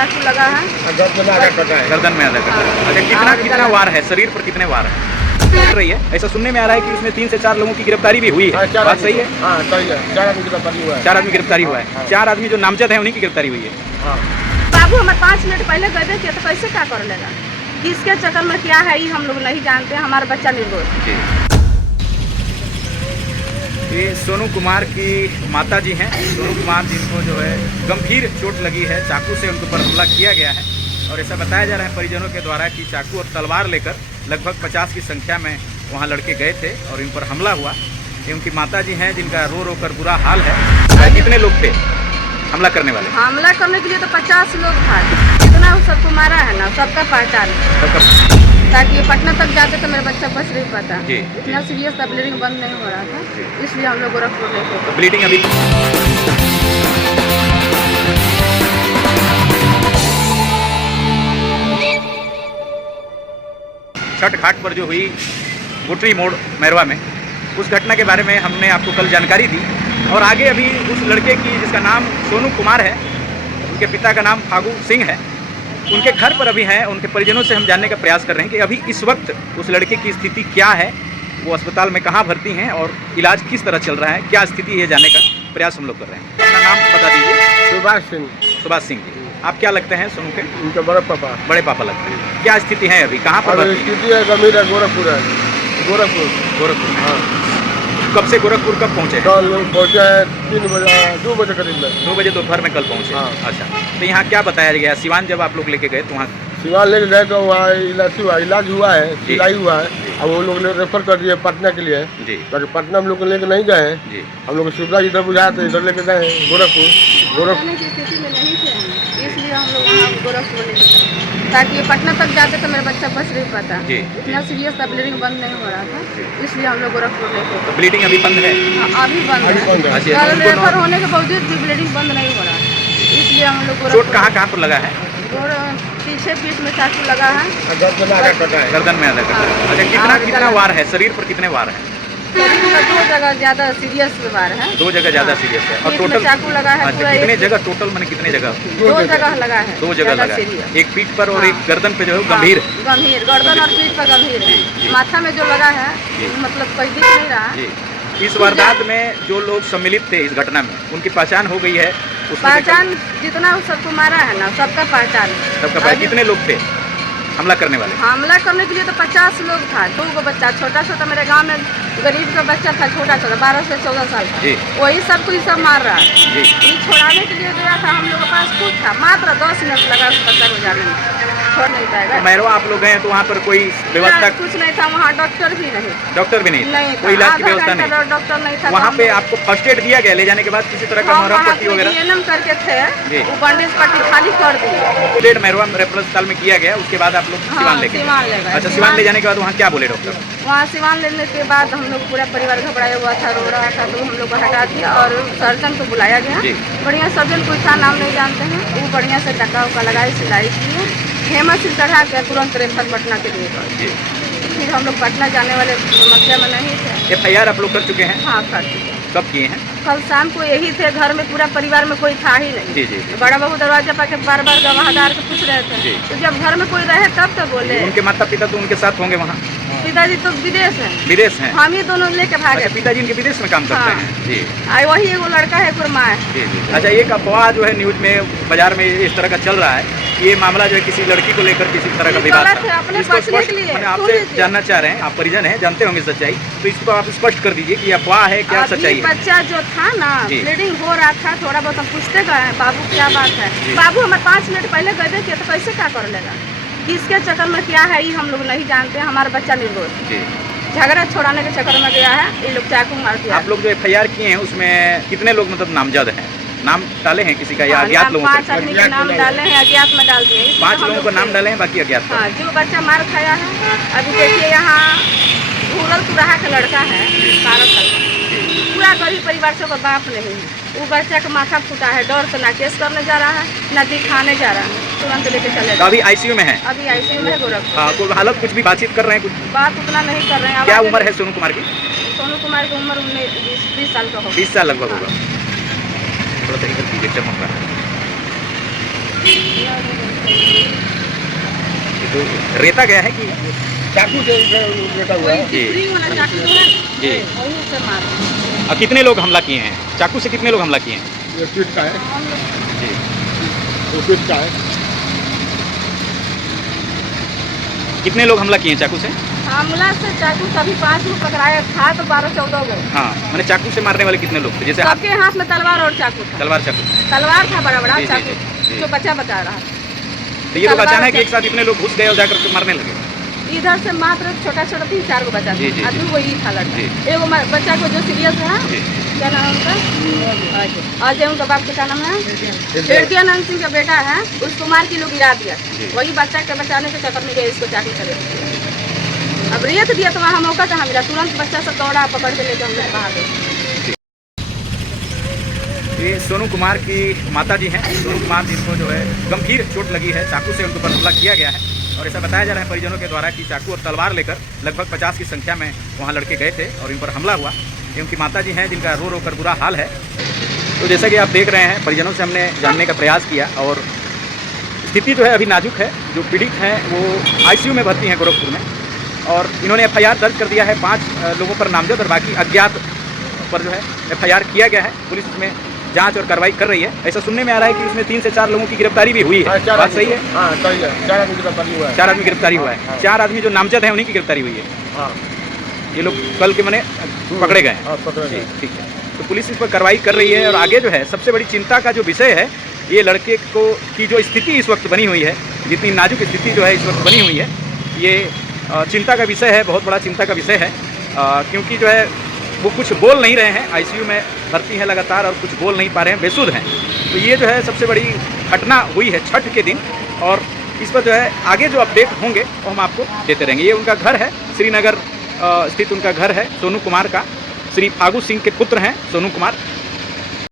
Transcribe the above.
चाकू लगा है, गर्दन में आधा कटा है। गर्दन में आधा कटा है। अच्छा, कितना कितना वार है, शरीर पर कितने वार है? रही है ऐसा सुनने में आ रहा है कि उसमें 3 से 4 लोगों की गिरफ्तारी भी हुई है, बात सही है? हाँ सही है, 4 आदमी गिरफ्तारी हुआ है। 4 आदमी गिरफ्तारी हुआ है। 4 आदमी जो नामजद है उन्हीं की गिरफ्तारी हुई है। हाँ। बाबू हमें 5 मिनट पहले गए थे तो कैसे क्या कर लेगा, किसके चक्कर में क्या है ये हम लोग नहीं जानते। हमारा बच्चा निर्दोष। ये सोनू कुमार की माता जी हैं। सोनू कुमार जिनको जो है गंभीर चोट लगी है, चाकू से उनके ऊपर हमला किया गया है और ऐसा बताया जा रहा है परिजनों के द्वारा कि चाकू और तलवार लेकर लगभग 50 की संख्या में वहां लड़के गए थे और इन पर हमला हुआ। ये उनकी माता जी हैं जिनका रो रो कर बुरा हाल है। कितने लोग थे हमला करने वाले? हमला करने के लिए तो 50 लोग था। जितना वो सबको मारा है ना, सबका पहचान सबका, ताकि ये पटना तक जाते तो मेरा बच्चा बच नहीं पाता। जी, इतना सीरियस था, ब्लीडिंग बंद नहीं हो रहा था, इसलिए हम लोग गोरखपुर ले गए। तो ब्लीडिंग अभी छठ घाट पर जो हुई गुटरी मोड़ मैरवा में, उस घटना के बारे में हमने आपको कल जानकारी दी और आगे अभी उस लड़के की जिसका नाम सोनू कुमार है, उनके पिता का नाम फागू सिंह है, उनके घर पर अभी हैं। उनके परिजनों से हम जानने का प्रयास कर रहे हैं कि अभी इस वक्त उस लड़के की स्थिति क्या है, वो अस्पताल में कहाँ भर्ती हैं और इलाज किस तरह चल रहा है, क्या स्थिति है, जानने का प्रयास हम लोग कर रहे हैं। अपना नाम बता दीजिए। सुभाष सिंह। सुभाष सिंह जी, आप क्या लगते हैं सोनू के? उनके बड़े पापा। बड़े पापा लगते हैं। क्या स्थिति है अभी, कहाँ पर भर्ती हैं? स्थिति है गंभीर है, गोरखपुर है। गोरखपुर। गोरखपुर। हाँ। कब से गोरखपुर कब पहुँचे? कल लोग पहुँचे हैं 3 बजे, 2 बजे करीब में। 2 बजे दोपहर में कल पहुँचे। हाँ। अच्छा, तो यहाँ क्या बताया गया? सिवान जब आप लोग लेके गए तो वहाँ सिवान लेके गए तो वहाँ इलाज हुआ है, जी। सिलाई हुआ है। अब वो लोग ने रेफर कर दिए पटना के लिए। जी बाकी पटना हम लोग लेके नहीं गए हैं। जी, हम लोग सुविधा इधर बुझाया तो इधर लेके गए हैं गोरखपुर। जाने की स्थिति में नहीं थे हम, इसलिए हम लोग वहाँ गोरखपुर ले गए, ताकि ये पटना तक जाते तो मेरा बच्चा बच नहीं पाता। जी, इतना सीरियस था, ब्लीडिंग बंद नहीं हो रहा था, इसलिए हम लोग गोरखपुर ले गए। तो ब्लीडिंग अभी बंद है? हाँ, अभी बंद अभी बंद है। है। अच्छा, कल उनको रेफर होने के बावजूद भी ब्लीडिंग बंद नहीं हो रहा है, इसलिए हम लोग चोट कहाँ कहाँ पर लगा है? और पीछे पीठ में चाकू लगा है, गर्दन में आधा कटा है। गर्दन में आधा कटा है। अच्छा, कितना कितना वार है, शरीर पर कितने वार है? शरीर में 2 जगह ज्यादा सीरियस वार है। 2 जगह ज़्यादा सीरियस है और पीठ में टोटल चाकू लगा है अच्छा, पूरा। कितने एक- जगह टोटल मैंने कितने जगह? 2 जगह लगा है। 2 जगह ज्यादा लगा है, serious। एक पीठ पर और हाँ। एक गर्दन पे जो है गंभीर। गंभीर गर्दन और पीठ पर गंभीर जी, है। जी। माथा में जो लगा है जी। मतलब कोई दिख नहीं रहा। जी, इस वारदात में जो लोग सम्मिलित थे इस घटना में, उनकी पहचान हो गई है? उसमें से पहचान जितना वो सबको मारा है ना, सबका पहचान है। सबका पहचान? कितने लोग थे हमला करने वाले? हमला करने के लिए तो 50 लोग था। 2 गो बच्चा, छोटा छोटा मेरे गांव में गरीब का बच्चा था, छोटा छोटा 12 से 14 साल का, जी वही सबको ये सब मार रहा है। जी, ये छोड़ाने के लिए गया था, हम लोग के पास कुछ था, मात्र 10 मिनट लगा उस बच्चा को जाने में, छोड़ नहीं पाएगा। मैरवा आप लोग गए तो वहाँ पर कोई व्यवस्था? कुछ नहीं था वहाँ, डॉक्टर भी नहीं। डॉक्टर भी नहीं था? नहीं था, कोई इलाज की आधा व्यवस्था घंटा नहीं? डॉक्टर नहीं था। वहाँ पे आपको फर्स्ट एड दिया गया ले जाने के बाद? किसी तरह का मरहम पट्टी वगैरह? एनएम करके थे, जी। वो बैंडेज पट्टी खाली कर दिए। डेट मैरवा रेफरल अस्पताल में किया गया, उसके बाद आप लोग सिवान ले गए? सिवान ले गए। अच्छा, सिवान ले जाने के बाद वहाँ क्या बोले डॉक्टर? वहाँ सिवान लेने के बाद हम लोग पूरा परिवार घबराया हुआ था, रो रहा था, तो हम लोग को हटा दिया और सर्जन को बुलाया गया। जी। बढ़िया सर्जन कोई था, नाम नहीं जानते हैं, वो बढ़िया से टका उका लगाई, सिलाई किए, हेमासिल चढ़ा के तुरंत रेफर पटना के लिए कर जी, फिर हम लोग पटना जाने वाले समस्या में नहीं थे। FIR आप लोग कर चुके हैं? हाँ, कर चुके। कब किए हैं? कल शाम को यही थे, घर में पूरा परिवार में कोई था ही नहीं। जी जी, बड़ा बहू दरवाजा पर के बार बार गवाहदार को पूछ रहे जी। थे, तो जब घर में कोई रहे तब तो बोले। उनके माता पिता तो उनके साथ होंगे वहाँ? पिताजी तो विदेश है, विदेश हैं? हम ही दोनों लेके भागे। अच्छा, पिताजी इनके विदेश में काम करते हाँ। हैं? जी वही एगो लड़का है, गुरमा है। जी जी। अच्छा, एक अफवाह जो है न्यूज में, बाजार में इस तरह का चल रहा है, ये मामला जो है किसी लड़की को लेकर किसी तरह का ये विवाद गलत है, था। अपने इसको बचने स्पष्ट के लिए। मैंने सुन आपसे लीजिए। जानना चाह रहे हैं, आप परिजन हैं, जानते होंगे सच्चाई, तो इसको आप स्पष्ट कर दीजिए कि अफवाह है क्या अभी सच्चाई है? बच्चा जो था ना, जी। ब्लीडिंग हो रहा था, थोड़ा बहुत हम पूछते गए हैं, बाबू क्या बात जी। है। बाबू हमें 5 मिनट पहले गए थे तो कैसे क्या कर लेगा, किसके चक्कर में क्या है ये हम लोग नहीं जानते। हमारा बच्चा निर्दोष, जी, झगड़ा छोड़ाने के चक्कर में गया है, ये लोग चाकू मार दिया। आप लोग जो FIR किए हैं उसमें कितने लोग मतलब नामजद हैं? नाम डाले हैं किसी का या हाँ, अज्ञात नाम लोगों 5 पर? आदमी के नाम डाले हैं, अज्ञात में डाल दिए। इसमें 5 हम लोगों लोग का नाम डाले हैं, बाकी अज्ञात पर। हाँ, जो बच्चा मार खाया है, अभी देखिए यहाँ भूरल तुराहा का लड़का है, 12 साल का, पूरा गरीब परिवार से ओकर बाप नहीं है। वो बच्चा का माथा फूटा है, डर से ना केस करने जा रहा है, ना दिखाने जा रहा है, तुरंत लेके चले तो गए। अभी ICU में है? अभी ICU में है गोरखपुर। हाँ, कोई हालत कुछ भी बातचीत कर रहे हैं कुछ? बात उतना नहीं कर रहे हैं। क्या आवाज़ उम्र है सोनू कुमार की? सोनू कुमार की उम्र 19-20 साल का होगा। 20 साल लगभग होगा। थोड़ा सा इधर कीजिए, चमक रहा है। ये तो रेता गया है कि चाकू से लेटा हुआ है। जी स्प्रिंग वाला चाकू जो है जी। वही से मार और कितने लोग हमला किए हैं? चाकू से कितने लोग हमला किए हैं? ये पीठ का है, जी वो पीठ का है। कितने लोग हमला किए हैं चाकू से? हमला से चाकू सभी 5 लोग पकड़ाया था तो 12-14 गो। हाँ मैंने चाकू से मारने वाले कितने लोग थे? जैसे हाथ सबके हाथ में तलवार और चाकू था। तलवार चाकू। तलवार था बड़ा बड़ा जी, जी, चाकू जी, जी। जो बच्चा बता रहा था। तो ये तो तलवार अचानक से- एक साथ इतने लोग घुस गए और जाकर के मारने लगे। इधर से मात्र छोटा छोटा 3-4 गो बच्चा जी, जी, था और जी। 2 ही था लड़का। जी। एगो बच्चा को जो सीरियस है जी क्या नाम है उनका? अजय उनका बाप का क्या नाम है? हृदयानंद सिंह का बेटा है, उसको मार के लोग गिरा दिया। जी। वही बच्चा के बचाने के चक्कर में गए इसको चाकू से रेत। अब रेत दिया तो वहाँ मौका था मिला, तुरंत बच्चा सब दौड़ा पकड़ के लेके हम लोग बाहर गए। ये सोनू कुमार की माता जी हैं। सोनू कुमार जिनको जो है गंभीर चोट लगी है, चाकू से उनके ऊपर हमला किया गया है और ऐसा बताया जा रहा है परिजनों के द्वारा कि चाकू और तलवार लेकर लगभग 50 की संख्या में वहाँ लड़के गए थे और इन पर हमला हुआ। ये उनकी माता जी हैं जिनका रो रो कर बुरा हाल है। तो जैसा कि आप देख रहे हैं, परिजनों से हमने जानने का प्रयास किया और स्थिति जो है अभी नाजुक है। जो पीड़ित हैं वो ICU में भर्ती हैं गोरखपुर में और इन्होंने FIR दर्ज कर दिया है 5 लोगों पर नामजद और बाकी अज्ञात पर जो है FIR किया गया है। पुलिस उसमें जांच और कार्रवाई कर रही है। ऐसा सुनने में आ रहा है कि इसमें 3 से 4 लोगों की गिरफ्तारी भी हुई हाँ, है। 4 बात आदमी सही है? हाँ सही है, 4 आदमी गिरफ्तारी हुआ है। 4 आदमी गिरफ्तारी हुआ है। हाँ। 4 आदमी जो नामजद हैं उन्हीं की गिरफ्तारी हुई है। हाँ ये लोग कल के मने पकड़े गए हैं। हाँ, पकड़े जी गए। ठीक है। तो पुलिस इस पर कार्रवाई कर रही है और आगे जो है सबसे बड़ी चिंता का जो विषय है, ये लड़के को की जो स्थिति इस वक्त बनी हुई है, जितनी नाजुक स्थिति जो है इस वक्त बनी हुई है, ये चिंता का विषय है, बहुत बड़ा चिंता का विषय है। क्योंकि जो है वो कुछ बोल नहीं रहे हैं, ICU में भर्ती हैं लगातार और कुछ बोल नहीं पा रहे हैं, बेसुध हैं। तो ये जो है सबसे बड़ी घटना हुई है छठ के दिन और इस पर जो है आगे जो अपडेट होंगे वो हम आपको देते रहेंगे। ये उनका घर है, श्रीनगर स्थित उनका घर है सोनू कुमार का। श्री फागू सिंह के पुत्र हैं सोनू कुमार।